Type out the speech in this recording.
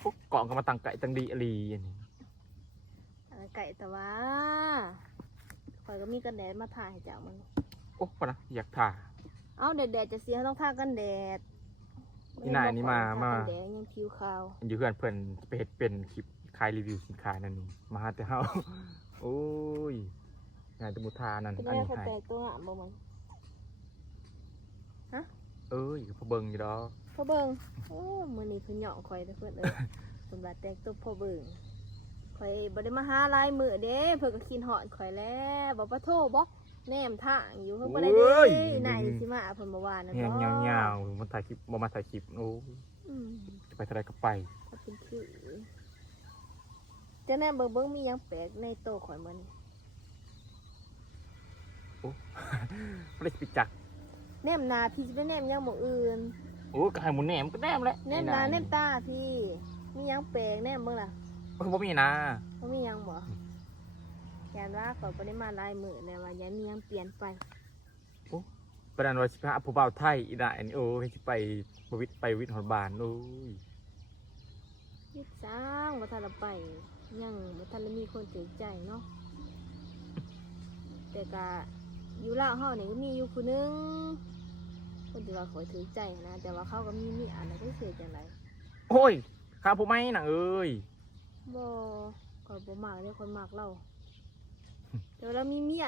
พวกกล่องก็มาตั้งไก่ตั้งดีอลีอันนี้ ไก่แต่ว่าข่อยก็มีกันแดดมาถ่ายให้เจ้ามัน โอ้ปะนะอยากถ่า เอ้าแดดจะเสียต้องทากันแดด อีนายนี่มา ทกันแดดยังผิวขาว อยู่เพื่อนเพื่อนไปเฮ็ดเป็นคลิปขายรีวิวสินค้านั่นนี่มาหาแต่เฮา โอ้ยงานตมุทานั่น เป็น อัน แม่ นี้ เขา ให้ แปลกตัวงามบ่มัน เอ้ยพอเบิ่งอยู่ดอก พ่อเบิ่งโอ้มื้อนี้เพิ่นเหยาะข่อยเด้อเพิ่นเอ้ย เพิ่นว่าแตกตัวพ่อเบิ่งข่อยบ่ได้มาหาลายมื้อเด้เพิ่นก็คิดฮอดข่อยแล้วบ่ปะโทบ่แนมทางอยู่เพิ่นบ่ได้เด้นายสิมาเพิ่นบ่ว่านะ เงี้ยเงาๆมันถ่ายคลิปบ่มาถ่ายคลิปโอ้ย อืม จะไปเท่าไรก็ไป ก็เป็นคือจะแน่เบิ่งมีหยังแปลกในโตะข่อยมื้อนี้ ไม่ได้ปิดจัก แนมหน้าพี่สิไปแนมหยังบ่อื่น โอ้ก็ให้หมุนแหนมก็แหนมแหละ แนมหน้าแนมตาพี่ มีหยังแปลกแนมเบิ่งล่ะ เออบ่มีนะ บ่มีหยังบ่แค่ว่าข่อยบ่ได้มาหลายมื้อแน่ว่ายังมีหยังเปลี่ยนไป ประดานว่าสิไปหาผู้บ่าวไทยอีด่าอันนี้โอ้ยสิไปบวิทย์ไปวิทย์ฮอดบ้านโอ้ย ยิบจ้างบ่ทันละไปยังบ่ทันละมีคนถือใจเนาะแต่ก็อยู่ลาวเฮานี่ก็มีอยู่ผู้หนึงคนที่ว่าข่อยถือใจนะแต่ว่าเขาก็มีเมียนะได้เสียจังได โอ้ยข้าผู้ไม่น่ะเอ้ย บ่ข่อยบ่มักเด้คนมักเราแต่ว่าเรามีเมีย